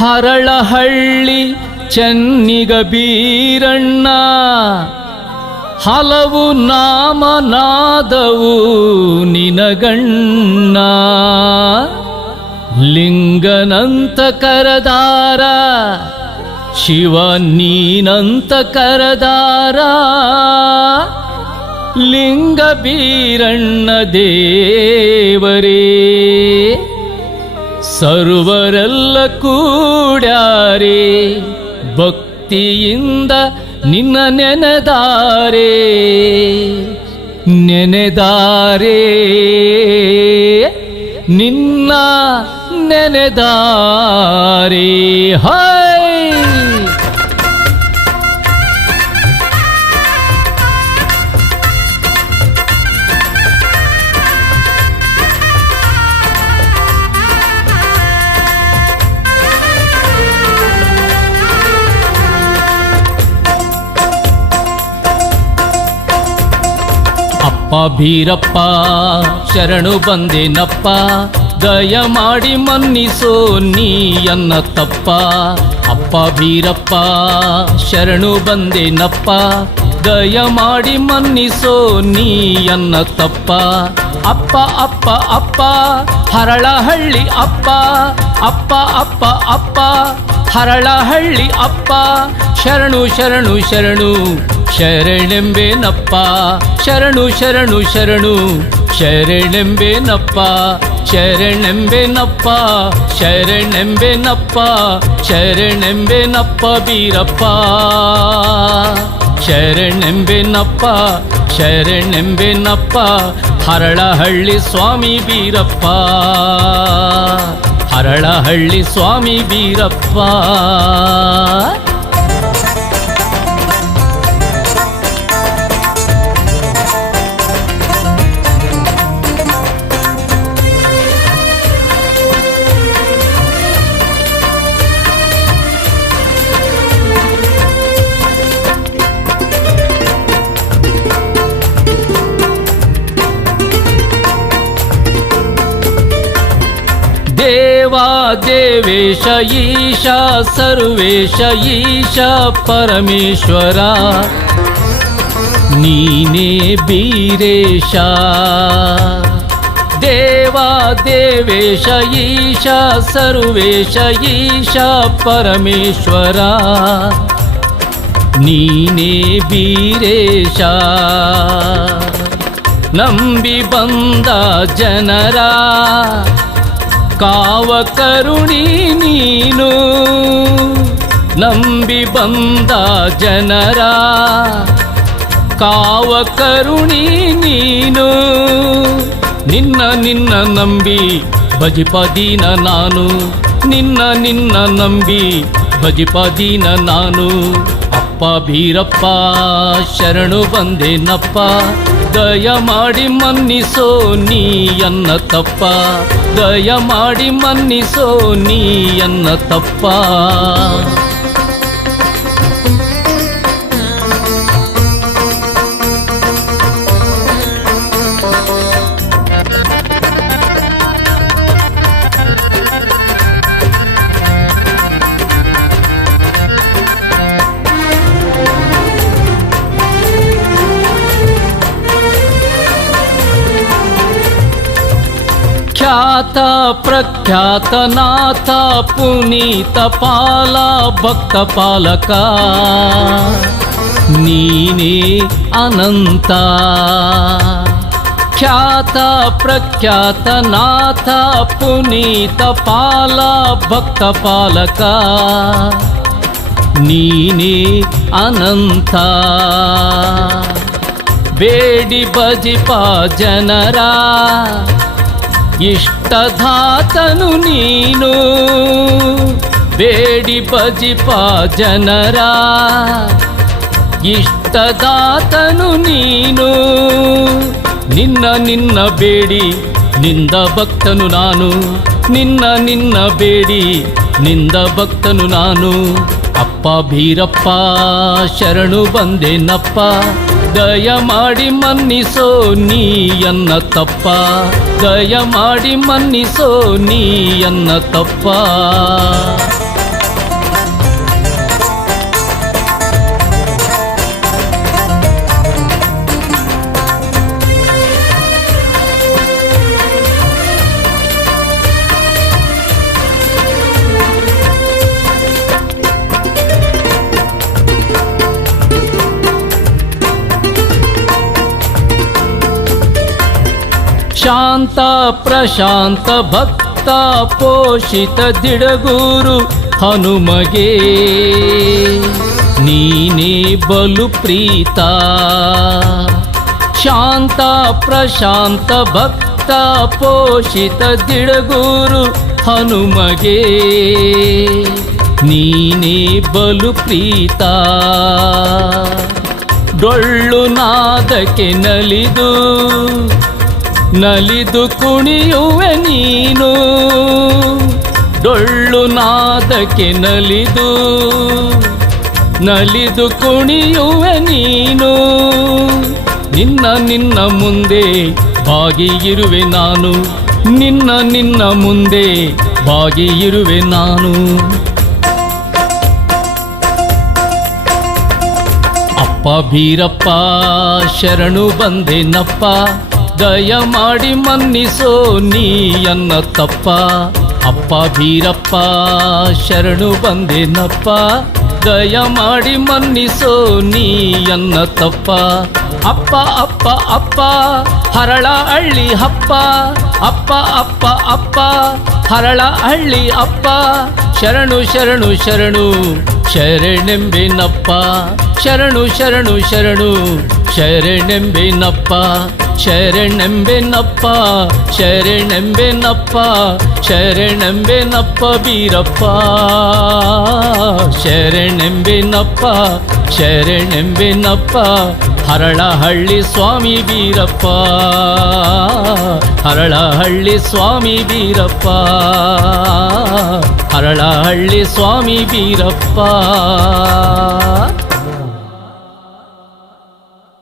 ಹರಳಹಳ್ಳಿ ಚೆನ್ನಿಗ ಬೀರಣ್ಣ ಹಲವು ನಾಮನಾದವು ನಿನಗಣ್ಣ. ಲಿಂಗನಂತ ಕರದಾರ ಶಿವ ನೀನಂತ ಕರದಾರ. ಲಿಂಗ ಬೀರಣ್ಣ ದೇವರೇ ಸರ್ವರೆಲ್ಲ ಕೂಡ್ಯಾರೆ ಭಕ್ತಿಯಿಂದ ನಿನ್ನ ನೆನೆದಾರೆ ನೆನೆದಾರೆ ನಿನ್ನ ನೆನೆದಾರೆ. ಹೈ ಅಪ್ಪ ಭೀರಪ್ಪ ಶರಣು ಬಂದೇನಪ್ಪ, ದಯ ಮಾಡಿ ಮನ್ನಿಸೋ ನೀಯನ್ನ ತಪ್ಪ. ಅಪ್ಪ ಭೀರಪ್ಪ ಶರಣು ಬಂದೇನಪ್ಪ, ದಯ ಮಾಡಿ ಮನ್ನಿಸೋ ನೀಯನ್ನ ತಪ್ಪ. ಅಪ್ಪ ಅಪ್ಪ ಅಪ್ಪ ಹರಳಹಳ್ಳಿ ಅಪ್ಪ, ಅಪ್ಪ ಅಪ್ಪ ಅಪ್ಪ ಹರಳಹಳ್ಳಿ ಅಪ್ಪ. ಶರಣು ಶರಣು ಶರಣು ಶರಣೆಂಬೇನಪ್ಪ, ಶರಣು ಶರಣು ಶರಣು ಶರಣೆಂಬೇನಪ್ಪ, ಶರಣೆಂಬೇನಪ್ಪ ಶರಣೆಂಬೇನಪ್ಪ ಶರಣೆಂಬೇನಪ್ಪ ಬೀರಪ್ಪ. ಶರಣೆಂಬೇನಪ್ಪ ಶರಣೆಂಬೇನಪ್ಪ ಹರಳಹಳ್ಳಿ ಸ್ವಾಮಿ ಬೀರಪ್ಪ, ಹರಳಹಳ್ಳಿ ಸ್ವಾಮಿ ಬೀರಪ್ಪ. ದೇವಾ ದೇವೇಶ ಈಶ ಸರ್ವೇಶ ಈಶ ಪರಮೇಶ್ವರ ನೀನೇ ಬೀರೇಶ. ದೇವಾ ದೇವೇಶ ಈಶ ಸರ್ವೇಶ ಈಶ ಪರಮೇಶ್ವರ ನೀನೇ ಬೀರೇಶ. ನಂಬಿ ಬಂದ ಜನರ ಕಾವ ಕರುಣಿ ನೀನು, ನಂಬಿ ಬಂದ ಜನರ ಕಾವ ಕರುಣಿ ನೀನು. ನಿನ್ನ ನಿನ್ನ ನಂಬಿ ಭಜಿಪದೀನ ನಾನು, ನಿನ್ನ ನಿನ್ನ ನಂಬಿ ಭಜಿಪದೀನ ನಾನು. ಅಪ್ಪ ಭೀರಪ್ಪ ಶರಣು ಬಂದೇನಪ್ಪ, ದಯ ಮಾಡಿ ಮನ್ನಿಸೋ ನೀಯನ್ನ ತಪ್ಪ, ದಯ ಮಾಡಿ ಮನ್ನಿಸೋ ನೀಯನ್ನ ತಪ್ಪ. ಖ್ಯಾತ ಪ್ರಖ್ಯಾತ ನಾಥ ಪುನೀತ ಪಾಲ ಭಕ್ತ ಪಾಲಕ ನೀನೇ ಅನಂತ. ಖ್ಯಾತ ಪ್ರಖ್ಯಾತ ನಾಥ ಪುನೀತ ಪಾಲ ಭಕ್ತ ಪಾಲಕ ನೀನೇ ಅನಂತ. ಬೇಡಿ ಭಜಿಪ ಜನರ ಇಷ್ಟದಾತನು ನೀನು, ಬೇಡಿ ಭಜಿಪ ಜನರ ಇಷ್ಟದಾತನು ನೀನು. ನಿನ್ನ ನಿನ್ನ ಬೇಡಿ ನಿಂದ ಭಕ್ತನು ನಾನು, ನಿನ್ನ ಬೇಡಿ ನಿಂದ ಭಕ್ತನು ನಾನು. ಅಪ್ಪ ಭೀರಪ್ಪ ಶರಣು ಬಂದೆನಪ್ಪ, ದಯ ಮಾಡಿ ಮನ್ನಿಸೋ ನೀಯನ್ನ ತಪ್ಪ, ದಯ ಮಾಡಿ ಮನ್ನಿಸೋ ನೀಯನ್ನ ತಪ್ಪ. ಶಾಂತ ಪ್ರಶಾಂತ ಭಕ್ತ ಪೋಷಿತ ದಿಡಗೂರು ಹನುಮಗೆ ನೀನೇ ಬಲು ಪ್ರೀತ. ಶಾಂತ ಪ್ರಶಾಂತ ಭಕ್ತ ಪೋಷಿತ ದಿಡಗೂರು ಹನುಮಗೆ ನೀನೇ ಬಲು ಪ್ರೀತ. ಡೊಳ್ಳು ನಾದಕ್ಕೆ ನಲಿದು ಕುಣಿಯುವೆ ನೀನು, ಡೊಳ್ಳು ನಾದಕ್ಕೆ ನಲಿದು ಕುಣಿಯುವೆ ನೀನು. ನಿನ್ನ ಮುಂದೆ ಬಾಗಿಯಿರುವೆ ನಾನು, ನಿನ್ನ ಮುಂದೆ ಬಾಗಿಯಿರುವೆ ನಾನು. ಅಪ್ಪ ಭೀರಪ್ಪ ಶರಣು ಬಂದೆನಪ್ಪ, ದಯ ಮಾಡಿ ಮನ್ನಿಸೋ ನೀಯನ್ನ ತಪ್ಪ. ಅಪ್ಪ ಭೀರಪ್ಪ ಶರಣು ಬಂದೆನಪ್ಪ, ದಯ ಮಾಡಿ ಮನ್ನಿಸೋ ನೀಯನ್ನ ತಪ್ಪ. ಅಪ್ಪ ಅಪ್ಪ ಅಪ್ಪ ಹರಳ ಹಳ್ಳಿ ಹಪ್ಪ, ಅಪ್ಪ ಅಪ್ಪ ಅಪ್ಪ ಹರಳ ಹಳ್ಳಿ ಅಪ್ಪ. ಶರಣು ಶರಣು ಶರಣು ಶರಣೆಂಬೆನಪ್ಪ, ಶರಣು ಶರಣು ಶರಣು ಶರಣೆಂಬೆನಪ್ಪ, ಶರಣೆಂಬೆನಪ್ಪ ಶರಣೆಂಬೆನಪ್ಪ ಶರಣೆಂಬೆನಪ್ಪ ಬೀರಪ್ಪ. ಶರಣೆಂಬೆನಪ್ಪ ಶರಣೆಂಬೆನಪ್ಪ ಹರಳಹಳ್ಳಿ ಸ್ವಾಮಿ ಬೀರಪ್ಪ, ಹರಳಹಳ್ಳಿ ಸ್ವಾಮಿ ಬೀರಪ್ಪ, ಹರಳಹಳ್ಳಿ ಸ್ವಾಮಿ ಬೀರಪ್ಪ.